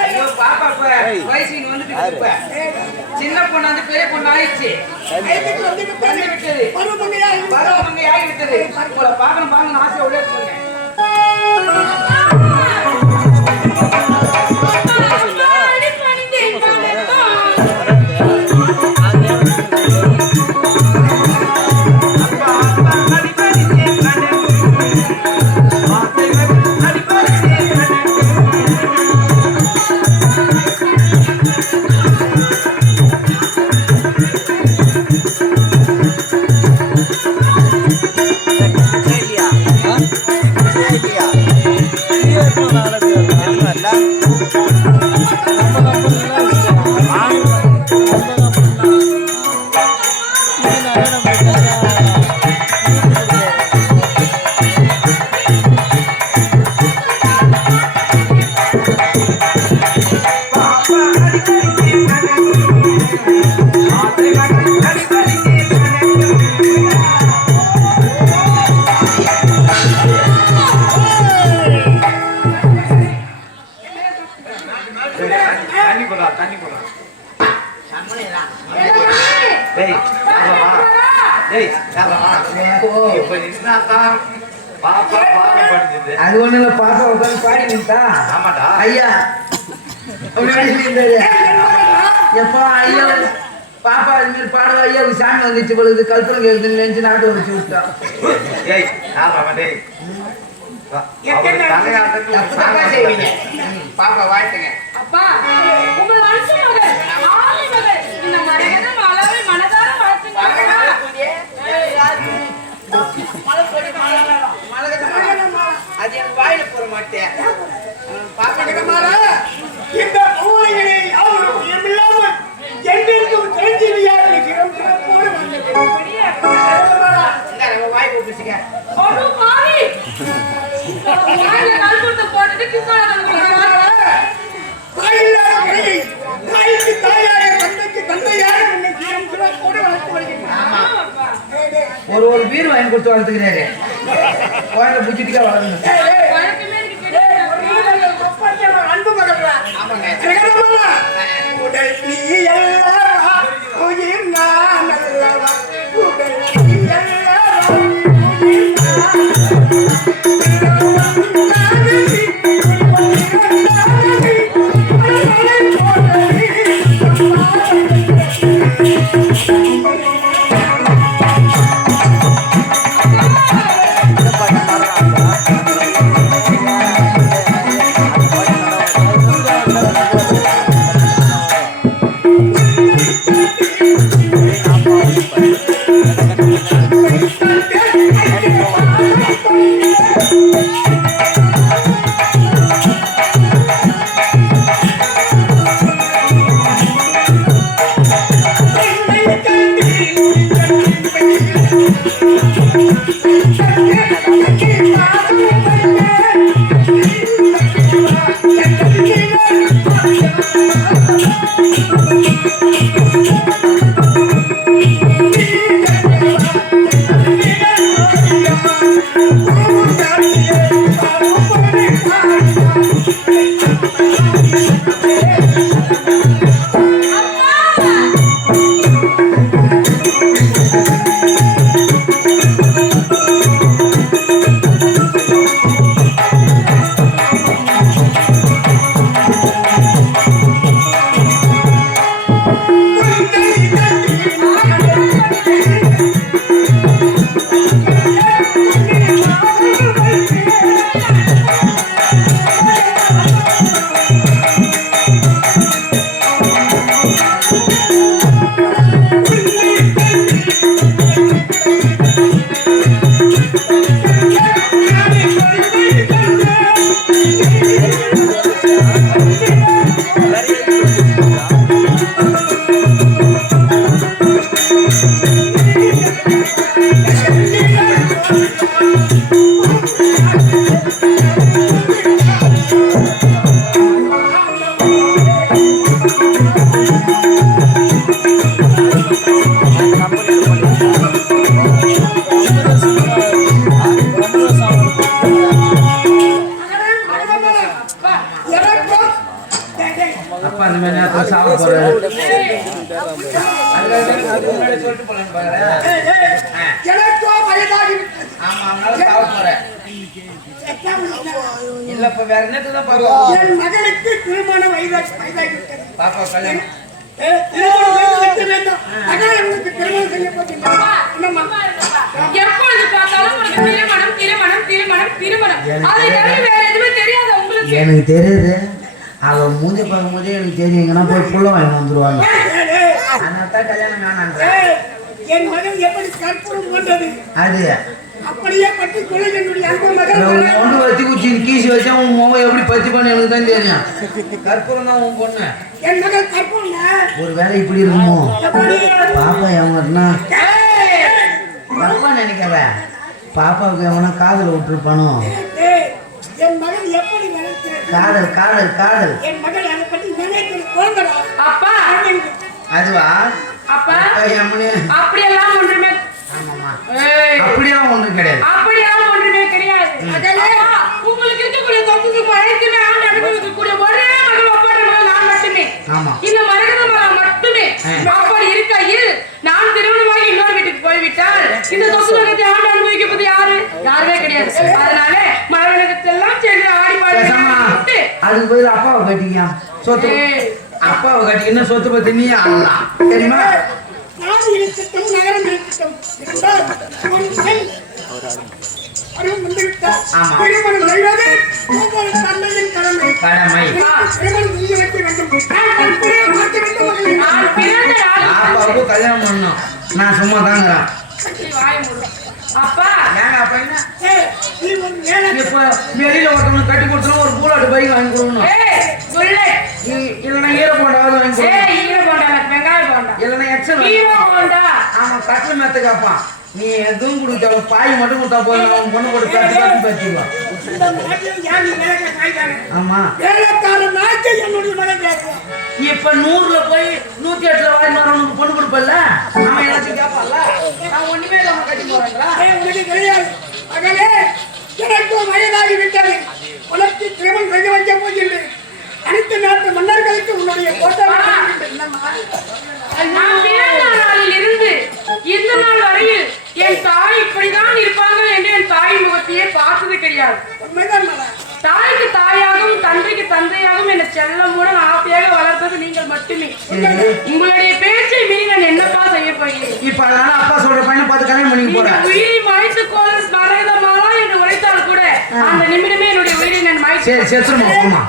ஐயோ பாப்பா வயசு வந்துட்டு சின்ன பொண்ணு வந்து பெரிய பொண்ணு ஆயிடுச்சு பருவமங்கை ஆகிவிட்டது உங்களை பார்க்கணும் ஆசை உள்ள அது ஒண்ணு பாப்பா உட்காந்து பாடி நின்ட்டா ஐயா எப்பா ஐயா பாப்பா இது மாதிரி பாடுவா ஐயா சாமி வந்துச்சு பொழுது கல்பனை கேக்குதுன்னு நினைச்சு நாட்டு வச்சு விட்டா பாப்பா வாழ்த்துங்க அப்பா உங்கள் அது என் வாயில போற மாட்டேன் இந்த மூலைகளை அவரும் இல்லாமல் எங்கிருக்கும் வாய் போட்டுச்சுங்க ஒரு வீடு வாங்கி கொடுத்து வளர்த்துக்கிறாரு குழந்தை புச்சிட்டுக்கா வளரணும் அன்பு Yeah. அப்பா அந்த மாதிரி நேரத்தில் சாப்பிட போறாரு சொல்லிட்டு போலான்னு பாக்குறேன் ஆமா அவனால சாப்பிட போறேன் இல்ல இப்ப வேற என்னத்துக்கு தான் பாப்போம் என் மகளுக்கு திருமண வயதாகி பாப்பா கல்யாணம் எனக்கு தெரியுது அவ மூஞ்ச பார்க்கும் போதே எனக்கு தெரியும் எங்கன்னா போய் புள்ள வாங்கி வந்துருவாங்க அதனால்தான் கல்யாணம் வேணான்றேன் என் மகன் எப்படி கற்பூரம் கொண்டது அது அப்படியே பற்றி கொள்ள என்னுடைய அன்பு மகன் ஒன்று வத்தி குச்சி கீசி வச்சா உன் முகம் எப்படி பத்தி பண்ண எனக்கு தான் தெரியும் கற்பூரம் தான் உன் பொண்ணு என் மகன் கற்பூரம் ஒரு வேலை இப்படி இருக்குமோ பாப்பா எவனா தப்பா நினைக்காத பாப்பாவுக்கு எவனா காதல் விட்டுருப்பானோ என் மகன் எப்படி வளர்க்கிறது காதல் காதல் காதல் என் மகன் அதை பற்றி நினைக்கிறது அப்பா அதுவா அப்பா எம்மனே அப்படியெல்லாம் ஒன்றுமே ஆமாமா அப்படியெல்லாம் ஒன்றும் கிடையாது அப்படியெல்லாம் ஒன்றுமே கிடையாது உங்களுக்கு இருக்கக்கூடிய சொத்துக்கு அனைத்துமே ஆண்டு அனுபவிக்கக்கூடிய ஒரே மகள் ஒப்பற்ற மகள் நான் மட்டுமே ஆமா இந்த மரகத மரம் மட்டுமே அப்படி இருக்கையில் நான் திருமணமாகி இன்னொரு வீட்டுக்கு போய்விட்டால் இந்த சொத்து ஆண்டு அனுபவிக்கப்பது யாருமே கிடையாது அதனால மரகதத்தெல்லாம் சேர்ந்து ஆடி பாடி அதுக்கு போய் அப்பாவை கட்டிங்க சொத்து அப்பாவை கட்டிக்கின்னு சொத்து பத்தி நீ ஆடலாம் தெரியுமா நாடு இருக்கட்டும் நகரம் இருக்கட்டும் இருந்தால் அருள் வந்துவிட்டார் திருமணம் செய்வது ஒவ்வொரு தந்தையின் கடமை திருமணம் செய்ய வைக்க வேண்டும் அப்பாவுக்கும் கல்யாணம் பண்ணணும் நான் சும்மா தாங்கிறேன் அப்பா வெளியில ஒருத்தவங்க கட்டி கொடுத்தோம் ஒரு பூலாட்டு பைக் வாங்கி கொடுக்கணும் இல்லைன்னா ஈர போண்டாவது வாங்கி கொடுக்கணும் இல்லைன்னா எக்ஸல் ஆமா கட்டில் மெத்த காப்பான் நீ எதுவும் கொடுத்தாலும் பாய் மட்டும் கொடுத்தா போதும் அவன் பொண்ணு போட்டு கட்டி கட்டி வச்சுக்குவான் ஆமா இப்ப 100ல போய் 108ல வாங்கி வரவனுக்கு பொண்ணு கொடுப்பல அவன் எல்லாத்தையும் கேட்பான்ல நான் ஒண்ணுமே இல்லாம கட்டி போறேங்களா எனக்கும் வயதாகி விட்டது உனக்கு திருமணம் செய்ய வைக்க போகின்றேன் அனைத்து நாட்டு மன்னர்களுக்கு உன்னுடைய இருந்து இந்த நாள் வரையில் என் தாய் இப்படிதான் இருப்பாங்க என்று என் தாய் முகத்தையே பார்த்தது கிடையாது தாய்க்கு தாயாகவும் தந்தைக்கு தந்தையாகவும் என்னை செல்லமுடன் ஆசையாக வளர்த்தது நீங்கள் மட்டுமே உங்களுடைய பேச்சை மீறி நான் என்னப்பா செய்ய போகிறேன் இப்ப அதனால அப்பா சொல்ற பையனை பார்த்து கல்யாணம் பண்ணி போறேன் உயிரை மாய்த்து கோல மறைதமாலா என்று உழைத்தால் கூட அந்த நிமிடமே என்னுடைய உயிரை நான் மாய்த்து செத்துருமா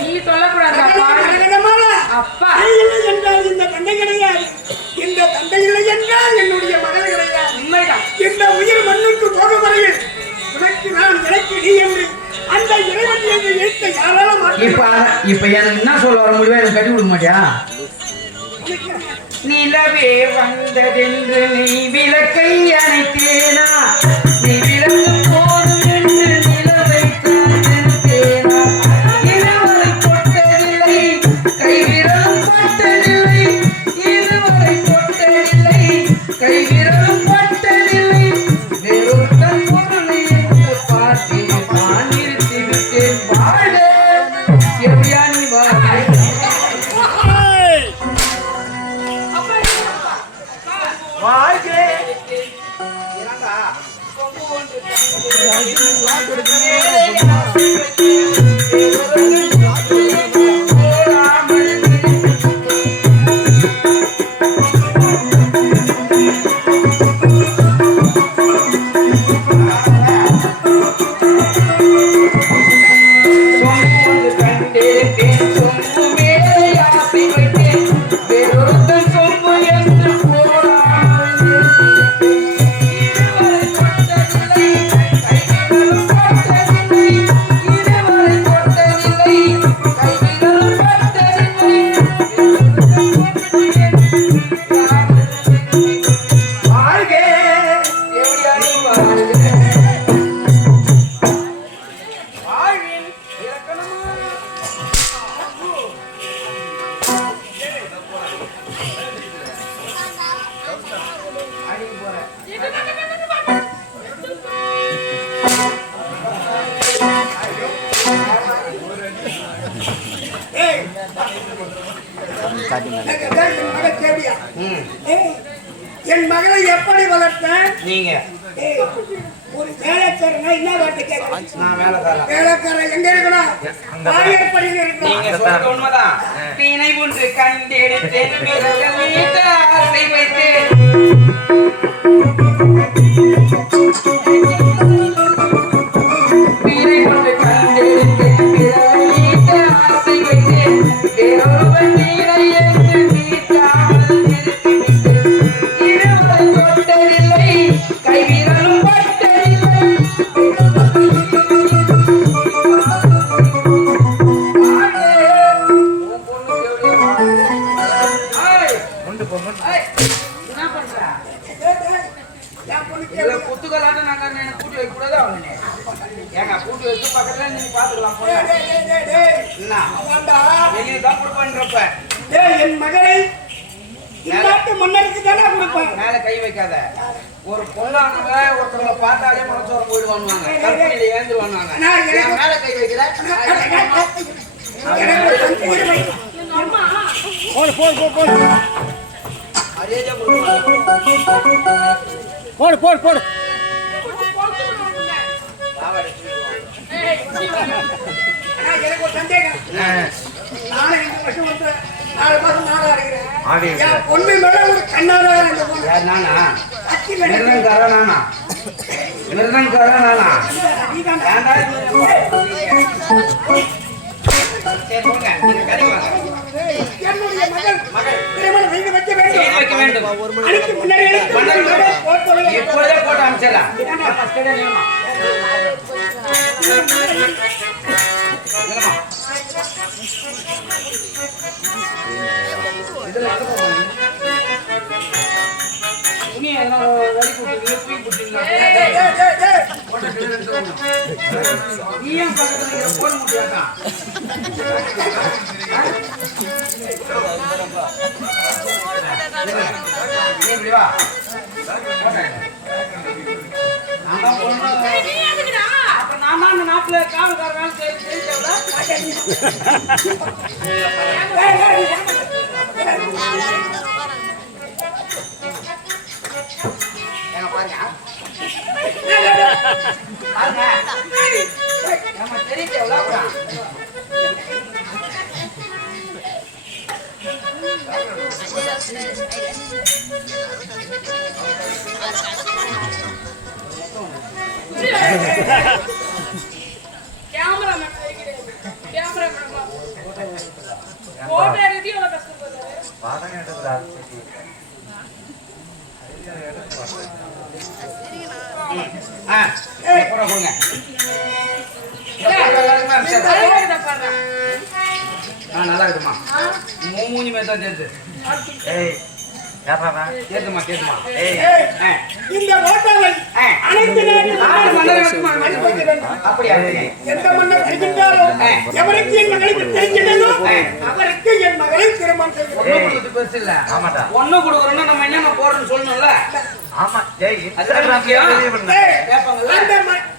நீ சொல்லக்கூடாது அப்பா என்றால் இந்த தந்தை கிடையாது இந்த தந்தை இல்லை என்றால் என்னுடைய மகள் கிடையாது உண்மைதான் இந்த உயிர் மண்ணுக்கு போக வரையில் உனக்கு நான் எனக்கு நீ என்று அந்த இறைவன் என்று எழுத்த யாராலும் இப்ப எனக்கு என்ன சொல்ல வர முடியும் எனக்கு கட்டி கொடுக்க மாட்டியா நிலவே வந்ததென்று நீ விளக்கை அணைத்தேனா நீ விளக்கு போதும் என்று நிலவை காத்திருத்தேனா இதுவரை தொட்டதில்லை கைவிரலும் பட்டதில்லை இதுவரை தொட்டதில்லை கைவிரலும் பட்டதில்லை வேறொருத்தன் பொருளை என்று பார்த்தேன் நான் நிறுத்தி விட்டேன் வாழ எப்படியா நீ வாழ மகள் கேபியா ம். என் மகளை எப்படி வளர்த்தேன் நீங்க ஏய், ஒரு வேலைக்காரனா என்ன வார்த்தை கேட்கறேன் நான் வேலைக்காரன். வேலைக்காரன் எங்க இருக்கணும் வாயற்படியில் இருக்கணும் நீங்க சொல்றது உண்மைதான். தீனை ஒன்று கண்டெடுத்தேன் விரல்கள் நீட்ட ஆசை வைத்தேன். தீனை ஒன்று கண்டெடுத்தேன் விரல்கள் நீட்ட ஆசை வைத்தேன். வேறொருவன் நீரை என்று நீட்டாமல் நிறுத்திவிட்டேன். இருவரை தொட்டதில்லை, கைவிரலும் பட்டதில்லை. என்ன பண்ற? என் பொண்ணு இதுல குத்துக்கலாட்டம் நாங்க என்ன கூட்டி வைக்க கூடாது அவனே. ஏங்க கூட்டி வச்சு பக்கத்துல நீங்க பாத்துக்கலாம் போல. என்ன? வெளியே தான் கொடுப்பேன்றப்ப என் மகளை இந்நாட்டு மன்னருக்கு தானே கொடுப்பேன் மேல கை வைக்காத. ஒரு பொண்ணாங்க ஒருத்தவங்களை பார்த்தாலே மனசோரம் போயிடுவாங்க. கற்பனையில ஏந்துருவாங்க. என் மேல கை வைக்கல. எங்க அம்மா அதேதான் கொடுப்பாங்க. போடு போடு போடு பொறுத்து விடுவோம் உன்னை. பாவாடை சொல்லுவாங்க. ஏய், இப்படி வா. எனக்கு ஒரு சந்தேகம் நானும் இந்த வருஷம் வந்து 4 மாசம் நாளா இருக்கிறேன் என் பொண்ணு மேல ஒரு கண்ணாதான் இந்த பொண்ணு யார் நானா? அத்தி மேல மிருதங்காரா நானா? மிருதங்காரா நானா? நீதான் ஏன்டா இப்படி சரி போங்க. நீங்க கறி வாங்க. என்னுடைய மகள் திருமணம் செய்து வைக்க செய்து வைக்க வேண்டும் வேண்டும். அனைத்து முன்னரே போட்டு இப்பொழுதே போட்டு அனுப்பிச்சிடலாம். ஃபர்ஸ்ட் டே நிலமா. நிலமா. இதுல எங்க போறீங்க? துணி எல்லாம் ரெடி போட்டு தூக்கி போட்டீங்களா? போட்டு எடுத்து வரணும். நீ ஏன் பக்கத்துல இங்க போட முடியாதா? நீ இப்படி வா. நான் தான் பொண்ணு. நீ எதுக்குடா? அப்புறம் நான் தான் இந்த நாட்டுல காவல்கார வேலை செய்யல. ஏங்க பாருங்க. பாருங்க. நம்ம தெரியுது எவ்வளோ கேமராமேன் கேமராமேன் போட்டோ எடுத்து எவ்வளவு கஷ்டப்படுறாரு. போட போடுங்க. இதை பாருடா. நல்லா இருக்குமா? மூஞ்சி மேல தான் தெரியுது. கேட்டுமா கேட்டுமா. இந்த ஓட்டாவை அனைத்து அப்படியா? எந்த மன்னர் வருகின்றாரோ எவருக்கு என் மகளுக்கு தெரிகிறதோ அவருக்கு என் மகளை திருமணம் செய்கிறோம் ஒண்ணு கொடுத்து பெருசு இல்ல. ஒண்ணு கொடுக்குறோம்னா நம்ம என்னென்ன போறோம்னு சொல்லணும்ல. அதுதான் முக்கியம். கேட்பாங்கல்ல. அந்த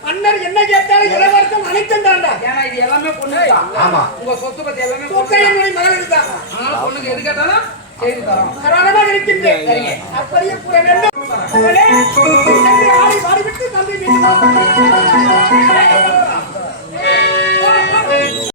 மன்னர் என்ன கேட்டாலும் இளவரசம் அனைத்தும் தாண்டா ஏன்னா இது எல்லாமே பொண்ணு தான். உங்க சொத்து பத்தி எல்லாமே பொண்ணு சொத்தை தான். என்னுடைய மகளுக்கு தான் அதனால பொண்ணுக்கு எது கேட்டாலும் செய்து தரோம். தாராளமாக இருக்கின்றேன் சரிங்க. அப்படியே கூற வேண்டும் மகளே, சென்று ஆடி பாடிவிட்டு தந்தை வீட்டுக்கு வா.